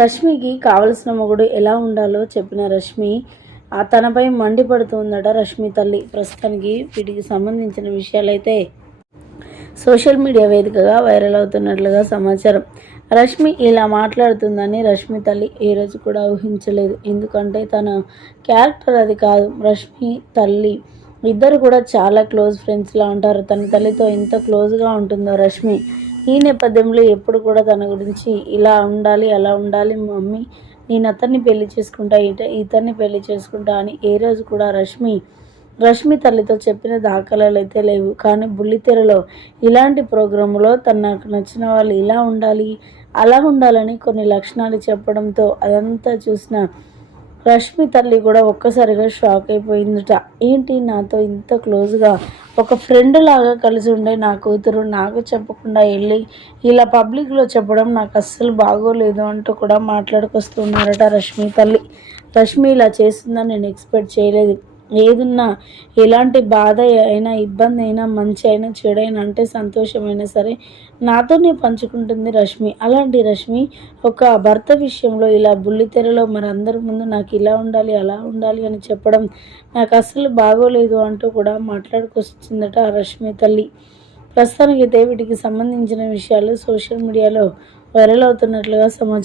రష్మికి కావలసిన మొగుడు ఎలా ఉండాలో చెప్పిన రష్మి ఆ తనపై మండిపడుతుందట రష్మి తల్లి. ప్రస్తుతానికి వీటికి సంబంధించిన విషయాలైతే సోషల్ మీడియా వేదికగా వైరల్ అవుతున్నట్లుగా సమాచారం. రష్మి ఇలా మాట్లాడుతుందని రష్మి తల్లి ఏ రోజు కూడా ఊహించలేదు. ఎందుకంటే తన క్యారెక్టర్ అది కాదు. రష్మి తల్లి ఇద్దరు కూడా చాలా క్లోజ్ ఫ్రెండ్స్లా ఉంటారు. తన తల్లితో ఎంత క్లోజ్గా ఉంటుందో రష్మి. ఈ నేపథ్యంలో ఎప్పుడు కూడా తన గురించి ఇలా ఉండాలి అలా ఉండాలి మమ్మీ నేను అతన్ని పెళ్ళి చేసుకుంటా ఇట ఇతన్ని పెళ్ళి చేసుకుంటా అని ఏ రోజు కూడా రష్మి రష్మి తల్లితో చెప్పిన దాఖలాలు అయితే లేవు. కానీ బుల్లితెరలో ఇలాంటి ప్రోగ్రాంలో తను నాకు నచ్చిన వాళ్ళు ఇలా ఉండాలి అలా ఉండాలని కొన్ని లక్షణాలు చెప్పడంతో అదంతా చూసిన రష్మి తల్లి కూడా ఒక్కసారిగా షాక్ అయిపోయిందట. ఏంటి నాతో ఇంత క్లోజ్గా? ఒక ఫ్రెండ్ లాగా కలిసి ఉండే నా కూతురు నాకు చెప్పకుండా వెళ్ళి ఇలా పబ్లిక్లో చెప్పడం నాకు అస్సలు బాగోలేదు అంటూ కూడా మాట్లాడుకొస్తున్నారట రష్మి తల్లి. రష్మి ఇలా చేస్తుందని నేను ఎక్స్పెక్ట్ చేయలేదు. ఏదున్నా ఎలాంటి బాధ అయినా ఇబ్బంది అయినా మంచి అయినా చెడైనా అంటే సంతోషమైనా సరే నాతోనే పంచుకుంటుంది రష్మి. అలాంటి రష్మి ఒక భర్త విషయంలో ఇలా బుల్లితెరలో మరందరి ముందు నాకు ఇలా ఉండాలి అలా ఉండాలి అని చెప్పడం నాకు అస్సలు బాగోలేదు అంటూ కూడా మాట్లాడుకొచ్చిందట ఆ రష్మి తల్లి. ప్రస్తుతానికైతే వీటికి సంబంధించిన విషయాలు సోషల్ మీడియాలో వైరల్ అవుతున్నట్లుగా సమాచారం